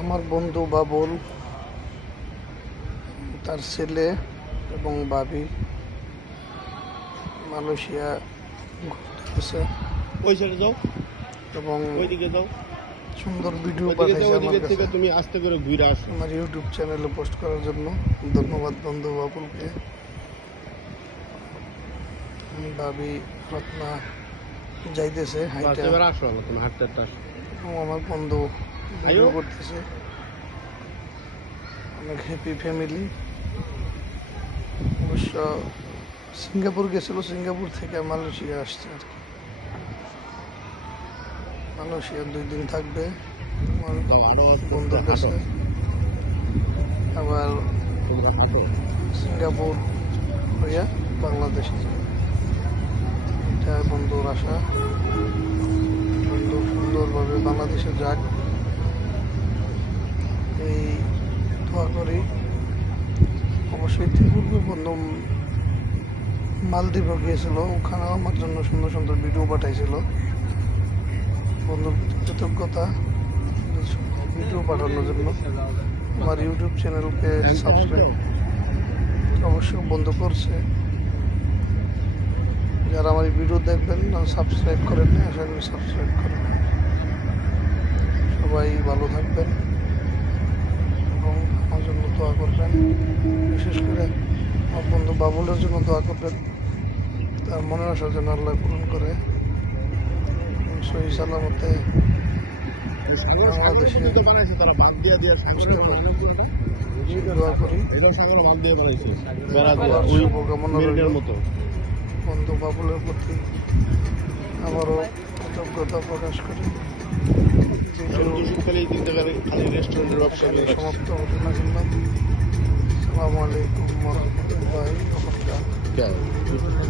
আমার বন্ধু বাবুল, তার ছেলে এবং ভাবি মালয়েশিয়া ঘুরতে গেছে ওই সাইডে যাও, এবং ওইদিকে যাও, সুন্দর ভিডিও ওইদিকে যাও, পাঠাইছে আমার ওইদিকে থেকে কাছে তুমি আস্তে করে ঘুরে আসো। আমার ইউটিউব চ্যানেলে পোস্ট করার জন্য। ধন্যবাদ বন্ধু বাবুলকে। ভাবি রত্না যাইতেছে হাইটা এবার আসো, তুমি হাঁটতে হাঁটতে আসো। এবং আমার বন্ধু ভিডিও করতেছে। অনেক হ্যাপি ফ্যামিলি। অবশ্য সিঙ্গাপুর গেছিল, সিঙ্গাপুর থেকে মালয়েশিয়া আসছে আর কি। মালয়েশিয়া 2 দিন থাকবে আমার যাও, আরো আস্তে বন্ধুর আস্তে কাছে। হাঁটো, আবার তোমরা হাঁটো। সিঙ্গাপুর হইয়া বাংলাদেশে যাবে। এটা বন্ধুর আশা। বন্ধু সুন্দরভাবে বাংলাদেশে যাক, এই দোয়া করি। অবশ্যই ইতিপূর্বে বন্ধু মালদ্বীপে গিয়েছিল, ওখানেও আমার জন্য সুন্দর সুন্দর ভিডিও পাঠাইছিল। বন্ধুর প্রতি কৃতজ্ঞতা ভিডিও পাঠানোর জন্য। আমার ইউটিউব চ্যানেলকে সাবস্ক্রাইব অবশ্যই বন্ধ করছে। যারা আমার এই ভিডিও দেখবেন সাবস্ক্রাইব করেন না, আশা করি সাবস্ক্রাইব করেন। সবাই ভালো থাকবেন এবং আমার জন্য দোয়া করবেন। বিশেষ করে আমার বন্ধু বাবুলের জন্য দোয়া করবেন, তার মনের আশা যেন আল্লাহ পূরণ করে। সহি সালামতে বাংলাদেশে তারা বাদ দিয়ে দিয়ে বুঝতে পারে দোয়া করি। এটা সাগর বাদ দিয়ে বানাইছে, বেড়া দিয়ে আবার ওই শুভকামনা রইল মেরিনের মতো। বন্ধু বাবুলের প্রতি। আবারও কৃতজ্ঞতা প্রকাশ করি। ভিডিও শীতকালে এই 3 জায়গায় খালি রেস্টুরেন্টের ব্যবসা এখানে করে। সমাপ্ত ঘোষণা করলাম। আসসালামু আলাইকুম ওয়া রাহমাতুল্লাহি ওয়া বারাকাতুহু।